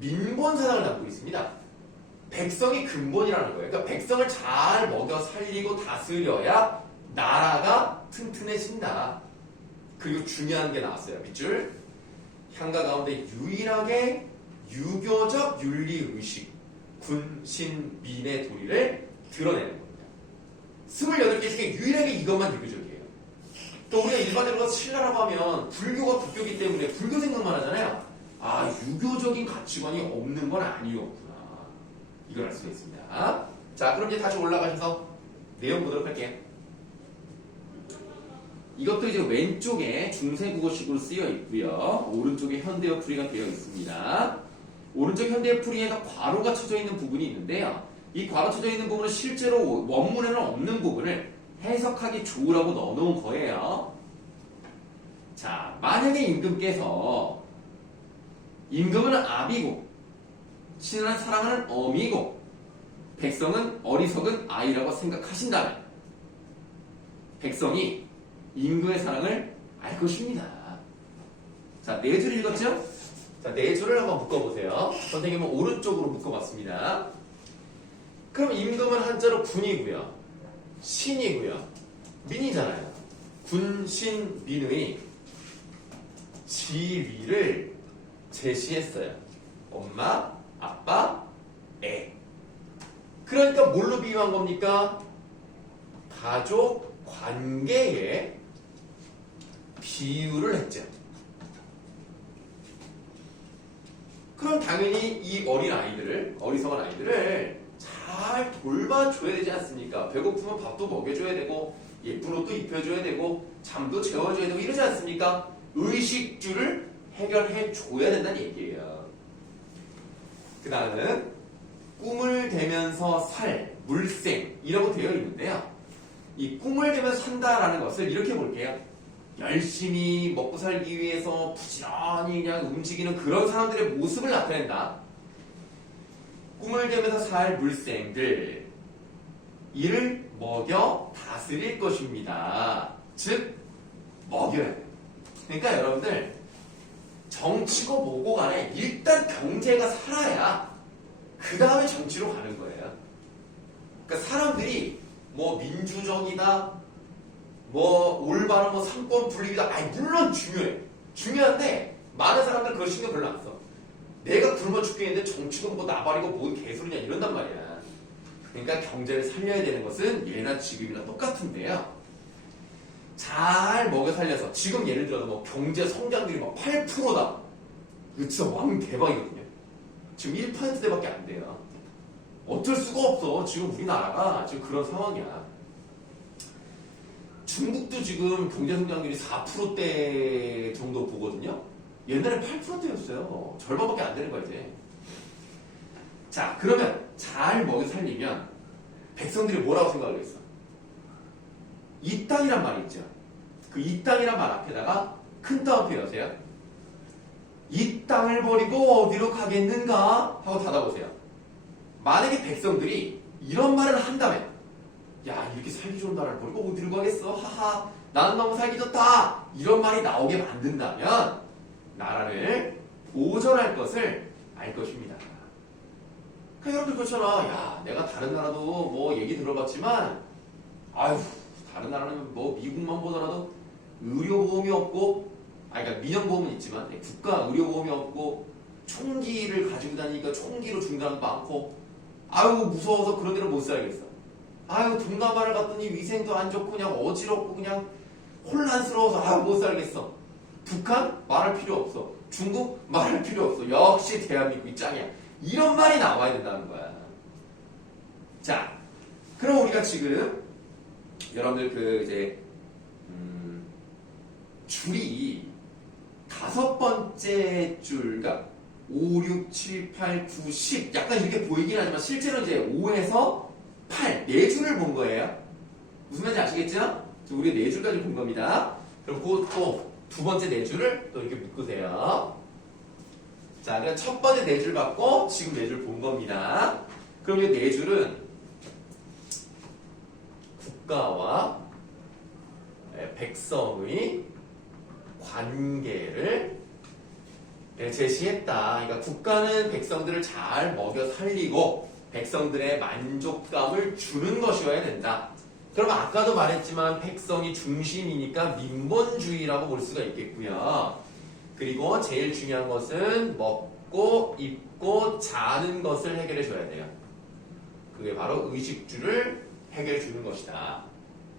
민본 사상을 담고 있습니다. 백성이 근본이라는 거예요. 그러니까 백성을 잘 먹여 살리고 다스려야 나라가 튼튼해진다. 그리고 중요한 게 나왔어요. 밑줄 향가 가운데 유일하게 유교적 윤리의식 군신민의 도리를 드러내는 겁니다. 28개 중에 유일하게 이것만 유교적이에요. 또 우리가 일반적으로 신라라고 하면 불교가 국교이기 때문에 불교 생각만 하잖아요. 아, 유교적인 가치관이 없는 건 아니었구나. 이걸 알 수가 있습니다. 자, 그럼 이제 다시 올라가셔서 내용 보도록 할게요. 이것도 이제 왼쪽에 중세국어식으로 쓰여 있고요. 오른쪽에 현대어 풀이가 되어 있습니다. 오른쪽 현대어 풀이에가 괄호가 쳐져 있는 부분이 있는데요. 이 괄호 쳐져 있는 부분은 실제로 원문에는 없는 부분을 해석하기 좋으라고 넣어놓은 거예요. 자, 만약에 임금께서 임금은 아비고 신은 사랑하는 어미고 백성은 어리석은 아이라고 생각하신다면 백성이 임금의 사랑을 알 것입니다. 자, 네 줄 읽었죠? 자, 네 줄을 한번 묶어보세요. 선생님은 오른쪽으로 묶어봤습니다. 그럼 임금은 한자로 군이고요. 신이고요. 민이잖아요. 군, 신, 민의 지위를 제시했어요. 엄마, 아빠, 애. 그러니까 뭘로 비유한 겁니까? 가족 관계에 비유를 했죠. 그럼 당연히 이 어린 아이들을, 어리석은 아이들을 잘 돌봐줘야 되지 않습니까? 배고프면 밥도 먹여줘야 되고 예쁜 옷도 입혀줘야 되고 잠도 재워줘야 되고 이러지 않습니까? 의식주를 해결해 줘야 된다는 얘기예요. 그 다음은 꿈을 대면서 살, 물생이라고 되어 있는데요. 이 꿈을 대면서 산다라는 것을 이렇게 볼게요. 열심히 먹고 살기 위해서 부지런히 그냥 움직이는 그런 사람들의 모습을 나타낸다. 꿈을 대면서 살 물생들 이를 먹여 다스릴 것입니다. 즉 먹여야 돼요. 그러니까 여러분들 정치고 뭐고 간에 일단 경제가 살아야 그 다음에 정치로 가는 거예요. 그러니까 사람들이 뭐 민주적이다 뭐 올바른 뭐 삼권 분립이다. 아니 물론 중요해. 중요한데 많은 사람들 그걸 신경 별로 안 써. 내가 굶어 죽겠는데 정치는 뭐 나발이고 뭔 개소리냐 이런단 말이야. 그러니까 경제를 살려야 되는 것은 예나 지금이나 똑같은데요. 잘 먹여 살려서 지금 예를 들어서 뭐 경제 성장률이 막 8%다. 이거 진짜 왕 대박이거든요. 지금 1%대밖에 안 돼요. 어쩔 수가 없어. 지금 우리나라가 지금 그런 상황이야. 중국도 지금 경제성장률이 4%대 정도 보거든요. 옛날에 8%대였어요. 절반밖에 안 되는 거야 이제. 자, 그러면 잘 먹여 살리면 백성들이 뭐라고 생각을 했어? 이 땅이란 말이 있죠. 그 이 땅이란 말 앞에다가 큰 따옴표 여세요. 이 땅을 버리고 어디로 가겠는가? 하고 닫아보세요. 만약에 백성들이 이런 말을 한다면, 야, 이렇게 살기 좋은 나라를 버리고 어디로 가겠어? 하하, 나는 너무 살기 좋다! 이런 말이 나오게 만든다면 나라를 보존할 것을 알 것입니다. 그러니까 여러분들 그렇잖아. 야, 내가 다른 나라도 뭐 얘기 들어봤지만 아유, 다른 나라는 뭐 미국만 보더라도 의료보험이 없고, 그러니까 민영보험은 있지만 국가 의료보험이 없고 총기를 가지고 다니니까 총기로 중단도 많고, 아유 무서워서 그런 데는 못 살겠어. 아유 동남아를 갔더니 위생도 안 좋고 그냥 어지럽고 그냥 혼란스러워서 아유 못 살겠어. 북한 말할 필요 없어. 중국 말할 필요 없어. 역시 대한민국이 짱이야. 이런 말이 나와야 된다는 거야. 자, 그럼 우리가 지금 여러분들 그 이제 줄이 5번째 줄, 그러니까 5, 6, 7, 8, 9, 10 약간 이렇게 보이긴 하지만 실제로 이제 5에서 8, 4줄을 본 거예요. 무슨 말인지 아시겠죠? 우리 4줄까지 본 겁니다. 그럼 그것도 두 번째 4줄을 또 이렇게 묶으세요. 자, 그럼 첫 번째 4줄 받고 지금 4줄 본 겁니다. 그럼 이 4줄은 국가와 백성의 관계를 제시했다. 그러니까 국가는 백성들을 잘 먹여 살리고 백성들의 만족감을 주는 것이어야 된다. 그럼 아까도 말했지만 백성이 중심이니까 민본주의라고 볼 수가 있겠고요. 그리고 제일 중요한 것은 먹고 입고 자는 것을 해결해 줘야 돼요. 그게 바로 의식주를 해결해 주는 것이다.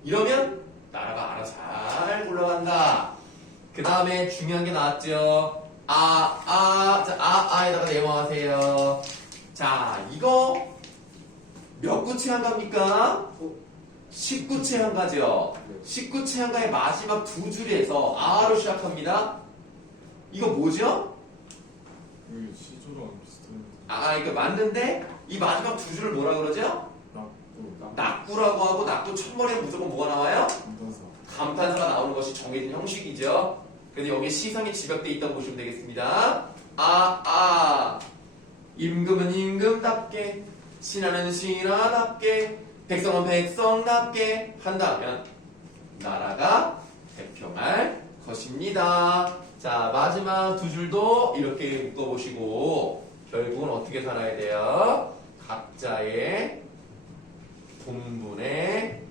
이러면 나라가 알아서 잘 굴러간다. 그 다음에 중요한 게 나왔죠. 아에다가 내모하세요. 자, 이거 몇 구체 한가입니까? 19체 한가죠. 19체 한가의 마지막 두 줄에서 아로 시작합니다. 이거 뭐죠? 여기 시조랑 비슷한 이거 맞는데 이 마지막 두 줄을 뭐라 그러죠? 낙구라고 하고, 낙구 첫머리에 무조건 뭐가 나와요? 감탄사. 감탄사가 나오는 것이 정해진 형식이죠. 그래서 여기 시성이 집약되어 있다고 보시면 되겠습니다. 임금은 임금답게, 신하는 신하답게, 백성은 백성답게 한다면 나라가 태평할 것입니다. 자, 마지막 두 줄도 이렇게 묶어보시고 결국은 어떻게 살아야 돼요? 각자의 본분에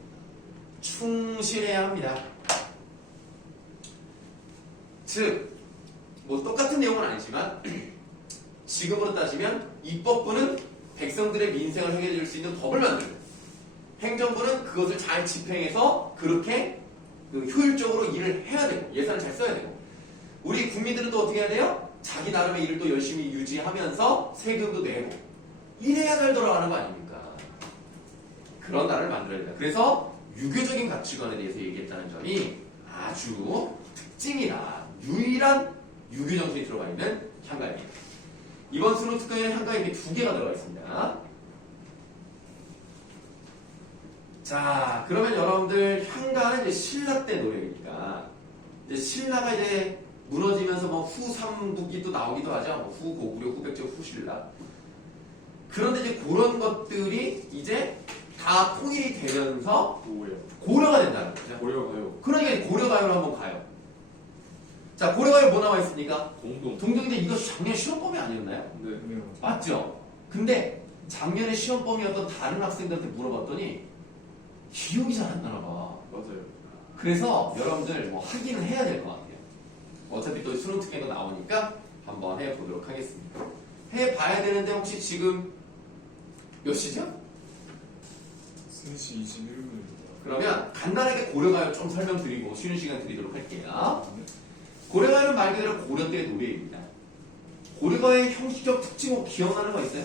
충실해야 합니다. 즉, 뭐 똑같은 내용은 아니지만 지금으로 따지면 입법부는 백성들의 민생을 해결해 줄 수 있는 법을 만들고, 행정부는 그것을 잘 집행해서 그렇게 효율적으로 일을 해야 되고 예산을 잘 써야 되고, 우리 국민들은 또 어떻게 해야 돼요? 자기 나름의 일을 또 열심히 유지하면서 세금도 내고 이래야 잘 돌아가는 거 아닙니까? 그런 나라를 만들어야 된다. 그래서 유교적인 가치관에 대해서 얘기했다는 점이 아주 특징이다. 유일한 유교 정신이 들어가 있는 향가입니다. 이번 수능 특강에는 향가임이 2개가 들어가 있습니다. 자, 그러면 여러분들 향가는 이제 신라 때 노래니까 이제 신라가 이제 무너지면서 뭐 후삼국이 또 나오기도 하죠. 뭐 후고구려, 후백제, 후신라. 그런데 이제 그런 것들이 이제 다 통일이 되면서 고려가 된다는 거죠. 고려가요. 그러니까 고려가요를 한번 가요. 자, 고려가요 뭐 나와 있습니까? 동동. 동동인데 이거 작년 시험범위 아니었나요? 네. 네. 맞죠? 근데 작년에 시험범위였던 다른 학생들한테 물어봤더니 기억이 잘 안 나나 봐. 맞아요. 그래서 여러분들 뭐 확인을 해야 될 것 같아요. 어차피 또 수능 특강도 나오니까 한번 해보도록 하겠습니다. 해봐야 되는데 혹시 지금 몇 시죠? 3시 21분입니다. 그러면 간단하게 고려가요 좀 설명드리고 쉬는 시간 드리도록 할게요. 고려가요는 말 그대로 고려 때의 노래입니다. 고려가의 형식적 특징 혹 기억나는 거 있어요?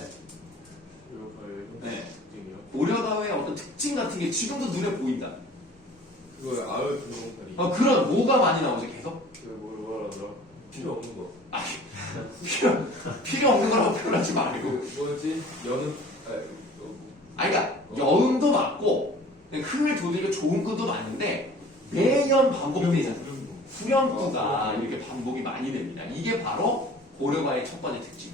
고려가의 네. 특징이요? 고려가의 어떤 특징 같은 게 지금도 눈에 보인다. 그거 아을 분홍다리. 그런 뭐가 많이 나오죠 계속? 그 뭐라 하더라? 필요 없는 거. 필요 없는 거라고 표현하지 말고. 그 뭐였지? 여는 그러니까 여음도 맞고 흥을 돋우기가 좋은 것도 맞는데 매년 반복되잖아. 후렴구가 이렇게 반복이 많이 됩니다. 이게 바로 고려가의 첫 번째 특징.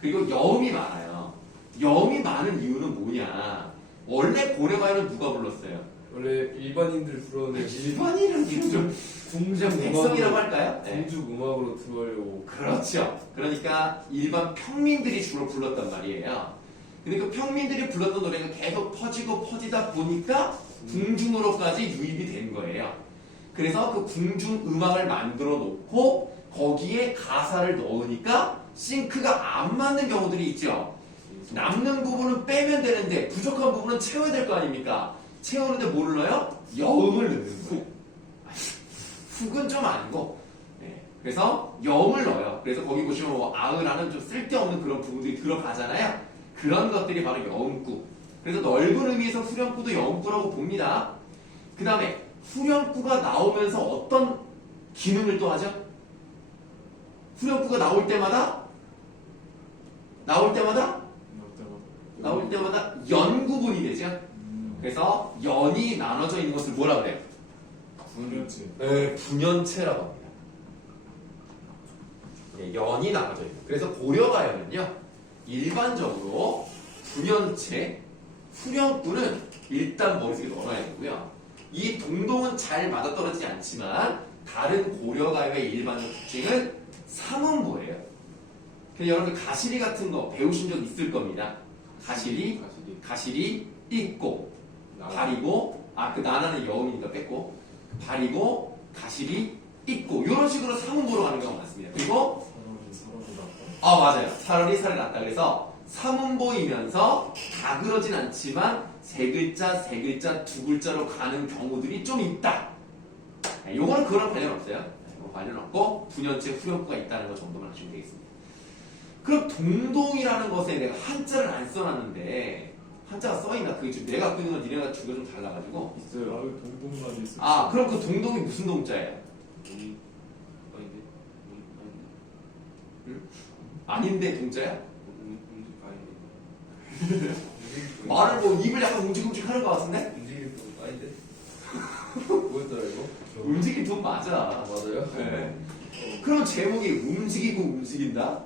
그리고 여음이 많아요. 여음이 많은 이유는 뭐냐? 원래 고려가요는 누가 불렀어요? 원래 일반인들 부르는 일반인은 좀 궁중 백성이라고 할까요? 네. 궁중 음악으로 들어요. 그렇죠. 그러니까 일반 평민들이 주로 불렀단 말이에요. 근데 그 평민들이 불렀던 노래가 계속 퍼지고 퍼지다 보니까 궁중으로까지 유입이 된 거예요. 그래서 그 궁중 음악을 만들어 놓고 거기에 가사를 넣으니까 싱크가 안 맞는 경우들이 있죠. 남는 부분은 빼면 되는데 부족한 부분은 채워야 될 거 아닙니까? 채우는데 뭘 넣어요? 여음을 넣는 거예요. 훅은 좀 아니고. 네. 그래서 여음을 넣어요. 그래서 거기 보시면 뭐 아으라는 좀 쓸데없는 그런 부분들이 들어가잖아요. 그런 것들이 바로 여음구. 그래서 넓은 의미에서 후렴구도 여음구라고 봅니다. 그 다음에 후렴구가 나오면서 어떤 기능을 또 하죠? 후렴구가 나올 때마다 연구분이 되죠. 그래서 연이 나눠져 있는 것을 뭐라 그래요? 분연체. 네, 분연체라고 합니다. 네, 연이 나눠져 있는. 그래서 고려가요는요, 일반적으로 분연체, 후렴구는 일단 머릿속에 넣어놔야 되고요. 이 동동은 잘 맞아떨어지지 않지만 다른 고려가요의 일반적 특징은 삼음보예요. 그래서 여러분들 가시리 같은 거 배우신 적 있을 겁니다. 가시리 있고 발이고 그 나나는 여음이니까 뺐고 발이고 가시리 있고 이런 식으로 삼음보로 가는 경우가 많습니다. 그리고 사람이 맞아요. 차라리 살이 낫다. 그래서 삼음보이면서 다 그러진 않지만 세 글자, 세 글자, 두 글자로 가는 경우들이 좀 있다. 요거는 그거랑 관련 없어요. 관련 없고 분연체 후렴구가 있다는 것 정도만 아시면 되겠습니다. 그럼 동동이라는 것에 내가 한자를 안 써놨는데 한자가 써있나? 그게 지금 내가 갖고 있는 건 니네가 주가 좀 달라가지고 있어요. 아유 동동만이 있을 그럼 그 동동이 무슨 동자예요? 아닌데? 아닌데 동자야? 아닌데? 말을 뭐 입을 약간 움직임직 하는 것 같은데? 움직이는 거 아닌데? 뭐였더라 이거? 움직임 돈 맞아. 맞아요? 네. 그럼 제목이 움직이고 움직인다?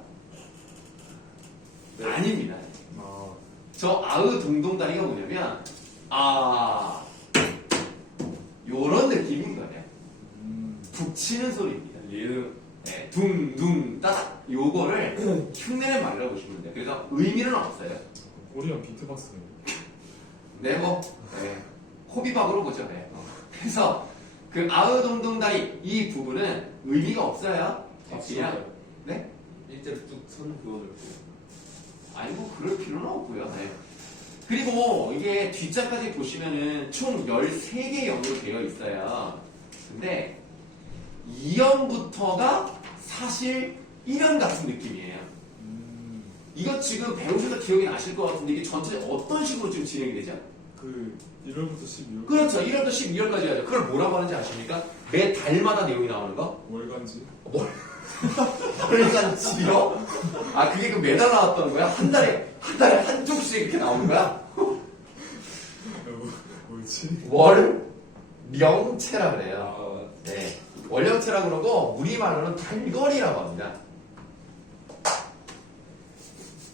네. 아닙니다. 아 저 아으 동동다리가 뭐냐면 요런 느낌인 거예요. 북치는 소리입니다. 얘는 네, 둥둥 따닥 요거를 흉내낸 말이라고 보시면 돼요. 그래서 의미는 없어요. 코리안 비트박스네. 네, 호비박으로 보죠. 네. 그래서 그 아으 동동다리 이 부분은 의미가 없어요. 그냥 네? 일자로 쭉선 그거를 아니 뭐 그럴 필요는 없고요. 네. 그리고 이게 뒷자까지 보시면은 총 13개 영으로 되어 있어요. 근데 2연부터가 사실 1연 같은 느낌이에요. 이거 지금 배우셔서 기억이 나실 것 같은데 이게 전체 어떤 식으로 지금 진행이 되죠? 그 1월부터 12월. 그렇죠. 1월부터 12월까지 하죠. 그걸 뭐라고 하는지 아십니까? 매 달마다 내용이 나오는 거? 월간지. 월간지요? 그게 그 매달 나왔던 거야? 한 달에 한 쪽씩 이렇게 나오는 거야? 뭐지? 월명체라 그래요. 네. 월명체라 그러고 우리말로는 달거리라고 합니다.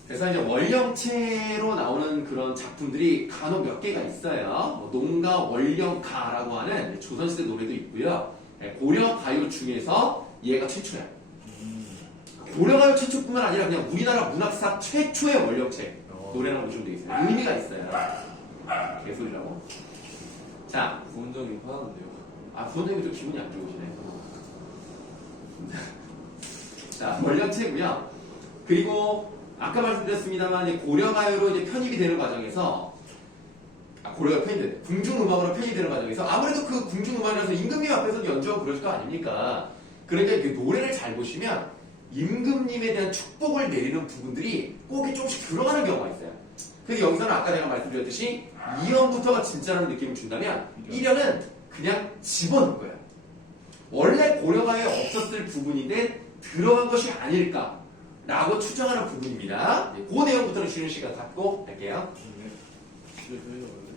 그래서 이제 월령체로 나오는 그런 작품들이 간혹 몇 개가 있어요. 농가 월령가라고 하는 조선시대 노래도 있고요. 고려 가요 중에서 얘가 최초야. 고려 가요 최초뿐만 아니라 그냥 우리나라 문학사 최초의 월령체 노래라고 보시면 되겠어요. 의미가 있어요. 개소리라고. 자, 부원장님 화나는데요. 부원장님 좀 기분이 안 좋으시네. 자, 월령체고요. 그리고 아까 말씀드렸습니다만 이제 고려가요로 이제 편입이 되는 과정에서 고려가 편입돼 궁중음악으로 편입되는 과정에서 아무래도 그 궁중음악이라서 임금님 앞에서 연주하고 그러실 거 아닙니까? 그러니까 그 노래를 잘 보시면 임금님에 대한 축복을 내리는 부분들이 꼭 조금씩 들어가는 경우가 있어요. 근데 여기서는 아까 내가 말씀드렸듯이 2년부터가 진짜라는 느낌을 준다면 1년은 그냥 집어넣은 거예요. 원래 고려가에 없었을 부분인데 들어간 것이 아닐까라고 추정하는 부분입니다. 그 내용부터는 쉬는 시간 갖고 할게요. 네. 집에 저희가 원래